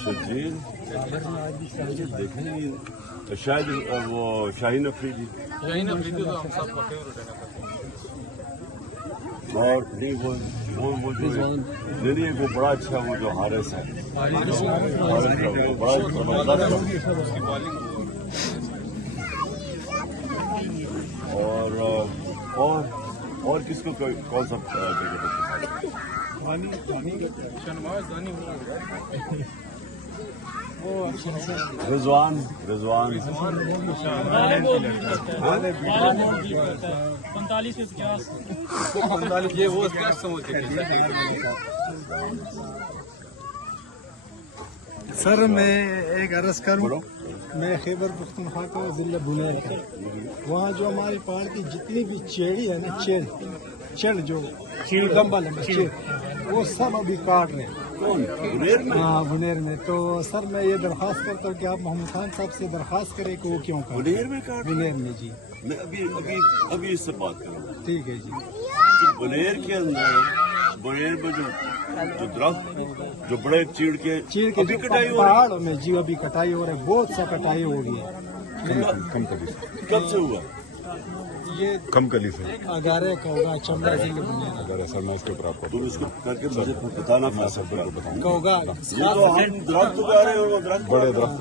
شرجیل دیکھیں گے شاید وہ شاہین افریدی تو ہم سب کا فیوریٹ ہے اور نہیں وہ وہ بڑا اچھا وہ جو حارث ہے وہ بڑا زبردست اس کی بالنگ اور کس کو کون سا شنواز دانی رضوان 45 یہ وہ کیا سمجھتے ہیں سر میں ایک عرض کروں میں خیبر پختونخوا کا ضلع بنیر کا وہاں جو ہماری پہاڑ کی جتنی بھی چیڑی ہے نا چڑ جو گمبل ہے چیڑ وہ سب ابھی کاٹ رہے ہیں ہاں بنیر میں تو سر میں یہ درخواست کرتا ہوں کہ آپ محمد خان صاحب سے درخواست کریں کہ وہ کیوں کاٹ بنیر میں جی میں ابھی اس سے بات کروں گا ٹھیک ہے جی بنیر کے اندر بنیر میں جو درخت جو بڑے چیڑ کے ابھی کٹائی ہو رہی پہاڑوں میں جی ابھی کٹائی ہو رہی ہے بہت سا کٹائی ہو گئی ہے کب سے ہوا یہ کم کلی سے اگارے کا ہوگا چمڑا ضلع بنیر اگر سر میں اس کے اوپر آپ کو تم اس کو کر کے مجھے بتانا میں سب کو بتاؤں کا ہوگا یہ تو ہم درخت اگا رہے ہیں اور وہ درخت بڑے درخت